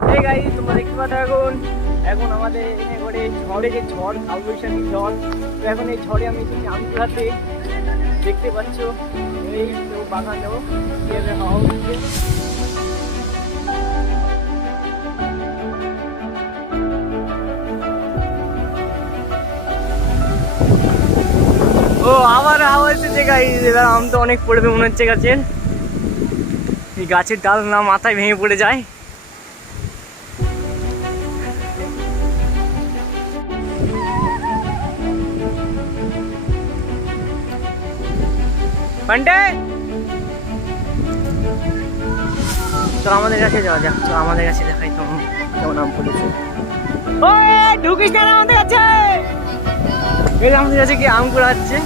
এই গাইস তোমরা দেখতে পাচ্ছ এখন আমাদের এখানে করে ঝড়ে যে ঝড় কালবৈশাখী ঝড়, তো এখন এই ঝড়ে আমি আম কুড়াতে দেখতে পাচ্ছ এই তো বাগানেও কিভাবে হাওয়া উঠছে। ও আবার হাওয়া এসেছে গাইস, এবার আম তো অনেক পড়বে মনে হচ্ছে গাছের, এই গাছের ডাল না মাথায় ভেঙে পড়ে যায়। চল আমাদের কাছে যাওয়া যাক, চল আমাদের কাছে দেখাই তো কেমন আম পড়েছে। ঢুকিস না আমাদের কাছে, আমাদের কাছে কি আম কুড়াচ্ছে।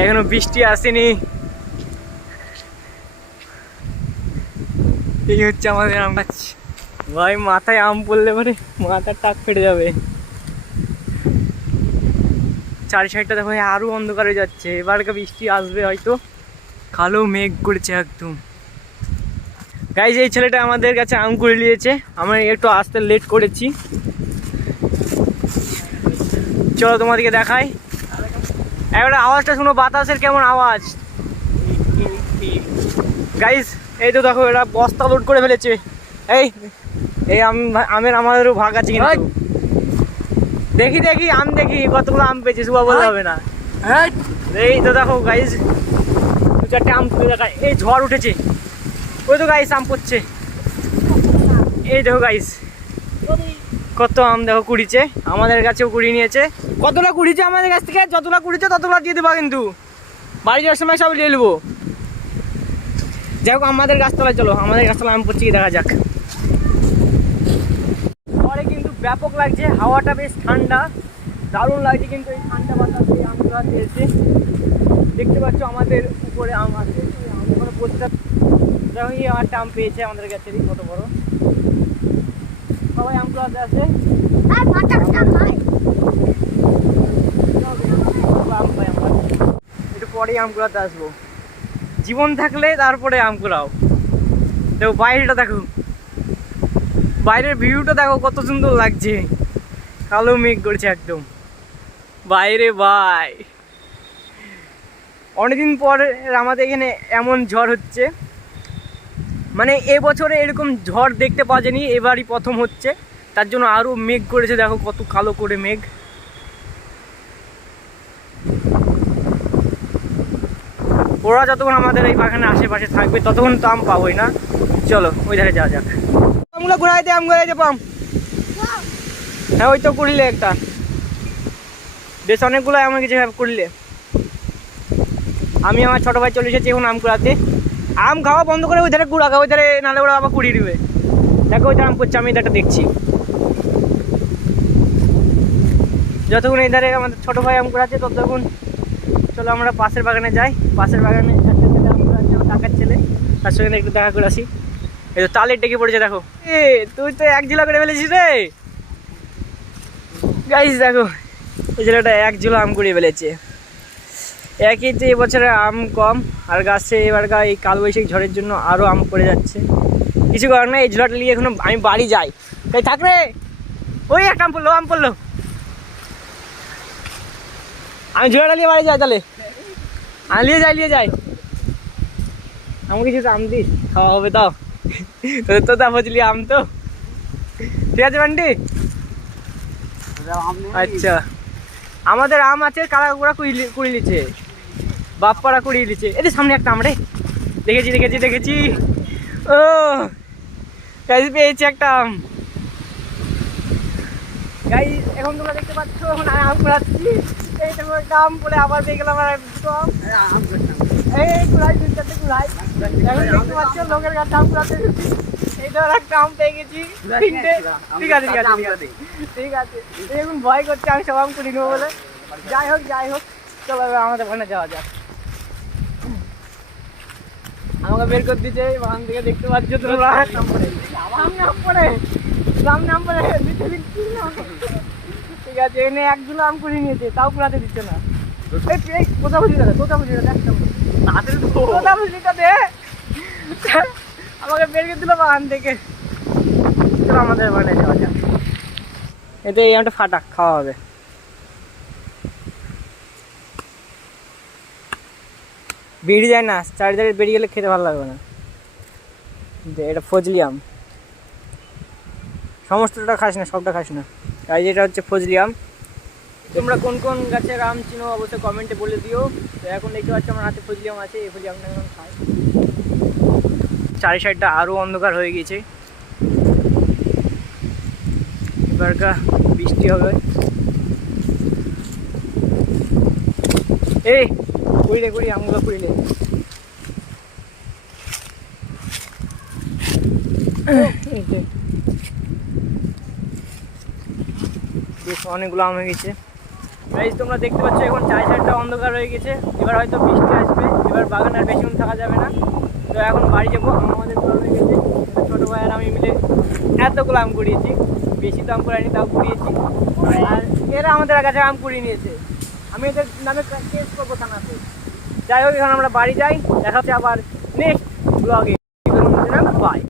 এখনো বৃষ্টি আসেনি, এই হচ্ছে আমাদের আম গাছ। ভাই মাথায় আম পড়লে পরে মাথার টাক ফেটে যাবে। চারি সাইডটা দেখো আরো অন্ধকার হয়ে যাচ্ছে, এবারকার বৃষ্টি আসবে হয়তো, কালো মেঘ করেছে একদম। গাইজ এই ছেলেটা আমাদের কাছে আম কুড়িয়ে নিয়েছে, আমরা একটু আসতে লেট করেছি। চলো তোমাদেরকে দেখাই, এবার আওয়াজটা শুনো, বাতাসের কেমন আওয়াজ। গাইজ এই তো দেখো এরা বস্তা লোড করে ফেলেছে। এই এই আমের আমাদেরও ভাগ আছে কিন্তু, দেখি দেখি আম দেখি কতগুলো আম পেয়েছে, শুভ বলতে হবে না। এই তো দেখো গাইজ দু চারটে আম তুলে দেখায়, এই ঝড় উঠেছে, ওই তো গাইজ আম পড়ছে। এই দেখো গাইজ কত আম দেখো কুড়িছে, আমাদের কাছেও কুড়িয়ে নিয়েছে। কতটা কুড়িছে আমাদের কাছ থেকে, যতটা কুড়িছে ততটা দিয়ে দেবা, কিন্তু বাড়ি যাওয়ার সময় সব নিয়ে নেবো। যাই হোক আমাদের গাছতলায় চলো, আমাদের গাছতলায় আম পড়ছে কি দেখা যাক। পরে কিন্তু ব্যাপক লাগছে, হাওয়াটা বেশ ঠান্ডা, দারুণ লাগছে কিন্তু এই ঠান্ডা বাতাসে আমগুলো এসে। দেখতে পাচ্ছ আমাদের উপরে আম আছে, আম করে বসে দেখো এই একটা আম পেয়েছে আমাদের কাছে, কত বড়। সবাই আমগুলো আসে, একটু পরেই আম কুড়াতে আসবো, জীবন থাকলে তারপরে আম কুড়াও। দেখো বাইরেটা দেখো, বাইরের ভিউটা দেখো কত সুন্দর লাগছে, কালো মেঘ করছে একদম বাইরে। ভাই অনেকদিন পর আমাদের এখানে এমন ঝড় হচ্ছে, মানে এবছরে এরকম ঝড় দেখতে পাওয়া যায়নি, এবারই প্রথম হচ্ছে, তার জন্য আরো মেঘ করেছে দেখো কত কালো করে মেঘ। ওরা যতক্ষণ আমাদের এই বাগানের আশেপাশে থাকবে ততক্ষণ তো আম পাবোই না। চলো ওই ধারে যাওয়া যাক, আমগুলো ঘুরাইতে আম ঘুরাইতে পাম। হ্যাঁ ওই তো কুড়িলে একটা, বেশ অনেকগুলো আমার কিছু কুড়িলে। আমি আমার ছোটো ভাই চলে এসেছি এখন আম কুড়াতে। আম খাওয়া বন্ধ করে ওই ধারে কুড়াকা, ওই ধারে নাহলে ওরা আবার কুড়িয়ে দিবে। দেখো ওই ধারে আম করছে, আমি এটা দেখছি। যতক্ষণ এই ধারে আমাদের ছোটো ভাই আম কুড়াচ্ছে ততক্ষণ চলো আমরা পাশের বাগানে যাই। পাশের বাগানে একটা ছেলে আম কুড়াচ্ছে, আমার কাকার ছেলে, তার সঙ্গে একটু দেখা করে আসি। এই তো তালের ডেকে পড়েছে দেখো, এ তুই তো এক ঝুলা করে ফেলেছিস রে গাইস। দেখো এই ছেলেটা এক ঝুলা আম কুড়িয়ে ফেলেছে। একই যে এবছরে আম কম, আর গাছে এবারকার এই কালবৈশাখী ঝড়ের জন্য আরও আম পড়ে যাচ্ছে। কিছু করার না, এই ঝুলাটা নিয়ে এখনো আমি বাড়ি যাই। তাই থাক রে, ওই একটা আম পড়লো। আমি ঝুলাটা নিয়ে বাড়ি যাই, তাহলে আমি নিয়ে যাই। আমাকে কিছু আম দিস, খাওয়া হবে তাও, তোদের তো তা বুঝলি আম তো। ঠিক আছে বান্টি, আচ্ছা আমাদের আম আছে, কারা ওরা কুড়িয়ে নিচ্ছে, বাপ্পারা কুড়িয়ে নিচ্ছে। এদের সামনে একটা আম রে, দেখেছি। ও গাইস পেয়েছি একটা আম। গাইস এখন তোমরা দেখতে পাচ্ছ এখন আম কুড়াচ্ছি, এই তো একটা আম পড়ে আবার পেয়ে গেলাম আর দুটো আম। এই কুড়াই দুই চারটে কুড়াই, এখন দেখতে পাচ্ছ লোকের কাছে আম কুড়াতে। এই ধর একটা আম পেয়ে গেছি, তিনটে। ঠিক আছে এখন ভয় করছে আমি সব আম কুড়িয়ে নেবো বলে। যাই হোক চলো আমাদের ওখানে যাওয়া যাক। আমাকে বের করে দিচ্ছে বাগান থেকে, দেখতে পাচ্ছ তোমরা নাম পড়ে। ঠিক আছে এনে এক ঝুলা আম কুড়িয়ে নিয়েছে, তাও কুড়াতে দিচ্ছে না। কোথা বুঝলি দে আমাকে বের করে দিল বাগান থেকে। চলো আমাদের বাগানে যাওয়া যাক। এতে এই আমটা ফাটা, খাওয়া হবে। বেরিয়ে যায় না, চারিধারে বেরিয়ে গেলে খেতে ভালো লাগবে না। এটা ফজলি আম, সমস্তটা খাস না, সবটা খাস না। আর যেটা হচ্ছে ফজলি আম। তোমরা কোন কোন গাছের আম চিনো অবশ্যই কমেন্টে বলে দিও। তো এখন দেখতে পাচ্ছি আমার হাতে ফজলি আম আছে, এই ফজলি আমটা এখন খাই। চারি সাইডটা আরও অন্ধকার হয়ে গেছে, এবারকা বৃষ্টি হবে। এই কুড়িলে কুড়ি আমগুলো কুড়িলে। বেশ অনেকগুলো আম হয়ে গেছে। গাইস তোমরা দেখতে পাচ্ছ এখন চারি সাইডটা অন্ধকার হয়ে গেছে, এবার হয়তো বৃষ্টি আসবে, এবার বাগান আর বেশিক্ষণ থাকা যাবে না। তো এখন বাড়ি যাবো। আমাদের ভালো হয়ে গেছে, ছোটো ভাই আর আমি মিলে এতগুলো আম কুড়িয়েছি, বেশি তো আম কুড়াইনি, তাও কুড়িয়েছি। আর এরা আমাদের কাছে আম কুড়িয়ে নিয়েছে, আমি এদের নামে কেস করবো থানাতে। যাই হোক এখন আমরা বাড়ি যাই, দেখা হচ্ছে আবার নেক্সট ব্লগে। বাই।